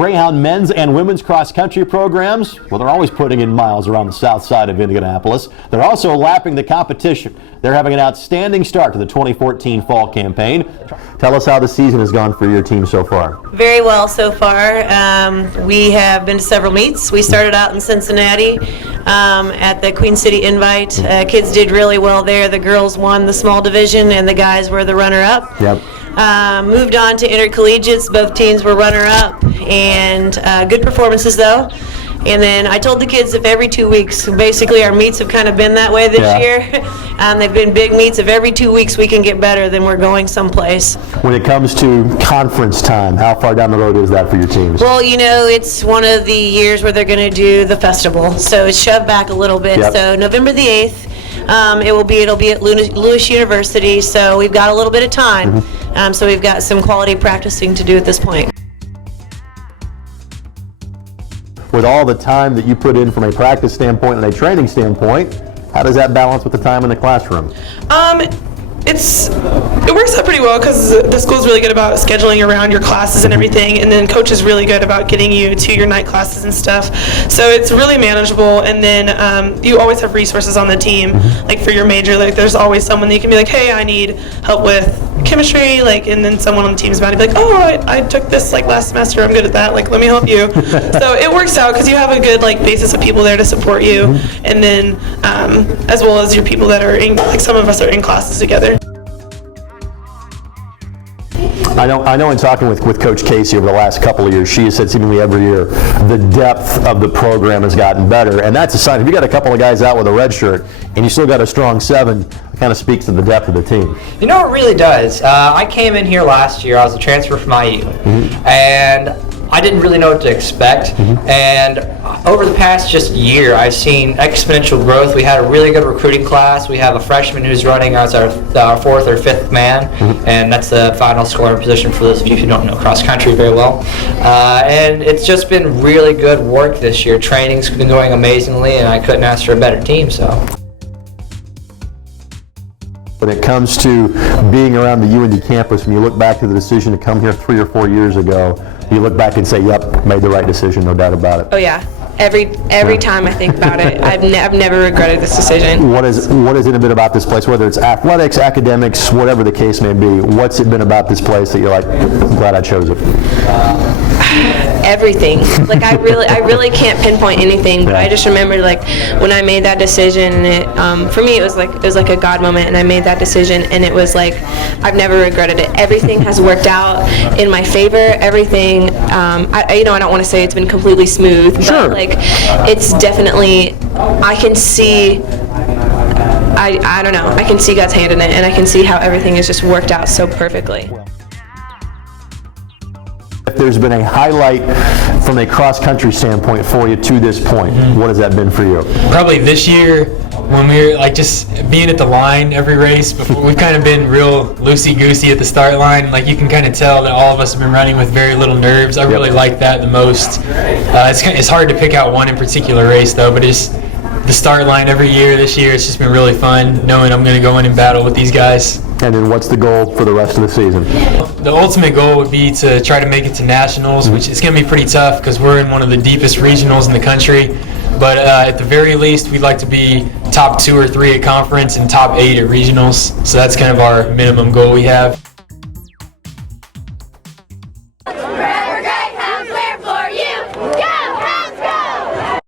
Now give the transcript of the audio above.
Greyhound men's and women's cross-country programs, well, they're always putting in miles around the south side of Indianapolis. They're also lapping the competition. They're having an outstanding start to the 2014 fall campaign. Tell us how the season has gone for your team so far. Very well so far. We have been to several meets. We started out in Cincinnati at the Queen City Invite. Kids did really well there. The girls won the small division and the guys were the runner-up. Yep. Moved on to intercollegiates. Both teams were runner-up, and good performances though. And then I told the kids if every 2 weeks, basically our meets have kind of been that way this year. They've been big meets. If every 2 weeks we can get better, then we're going someplace. When it comes to conference time, how far down the road is that for your teams? Well, you know, it's one of the years where they're going to do the festival, so it's shoved back a little bit. Yep. So November the 8th. It'll be at Lewis University, so we've got a little bit of time. So we've got some quality practicing to do at this point. With all the time that you put in from a practice standpoint and a training standpoint, how does that balance with the time in the classroom? It works out pretty well because the school's really good about scheduling around your classes and everything, and then coach is really good about getting you to your night classes and stuff. So it's really manageable, and then you always have resources on the team, like for your major. Like there's always someone that you can be like, hey, I need help with chemistry, like, and then someone on the team's about to be like, oh, I took this like last semester, I'm good at that, like let me help you. So it works out because you have a good like basis of people there to support you, and then as well as your people that are in, like some of us are in classes together. I know in talking with Coach Casey over the last couple of years, she has said seemingly every year the depth of the program has gotten better, and that's a sign. If you got a couple of guys out with a red shirt and you still got a strong 7, it kind of speaks to the depth of the team. You know, it really does. I came in here last year. I was a transfer from IU, and I didn't really know what to expect. And over the past just year, I've seen exponential growth. We had a really good recruiting class. We have a freshman who's running as our 4th or 5th man, and that's the final scorer position for those of you who don't know cross country very well. And it's just been really good work this year. Training's been going amazingly, and I couldn't ask for a better team. So. When it comes to being around the UIndy campus, when you look back to the decision to come here 3 or 4 years ago, you look back and say, yep, made the right decision, no doubt about it. Oh yeah, every time I think about it, I've never regretted this decision. What is it been about this place, whether it's athletics, academics, whatever the case may be, what's it been about this place that you're like, I'm glad I chose it? Everything. Like I really can't pinpoint anything, but I just remember like when I made that decision, and it for me it was like a God moment, and I made that decision, and it was like I've never regretted it. Everything has worked out in my favor. Everything. I don't want to say it's been completely smooth, but like it's definitely. I can see. I don't know. I can see God's hand in it, and I can see how everything has just worked out so perfectly. If there's been a highlight from a cross-country standpoint for you to this point, what has that been for you? Probably this year when we were like just being at the line every race. Before, we've kind of been real loosey-goosey at the start line. Like you can kind of tell that all of us have been running with very little nerves. I really like that the most. It's hard to pick out one in particular race though, but it's the start line every year. This year it's just been really fun knowing I'm going to go in and battle with these guys. And then what's the goal for the rest of the season? The ultimate goal would be to try to make it to nationals, which is going to be pretty tough because we're in one of the deepest regionals in the country. But at the very least, we'd like to be top 2 or 3 at conference and top 8 at regionals. So that's kind of our minimum goal we have.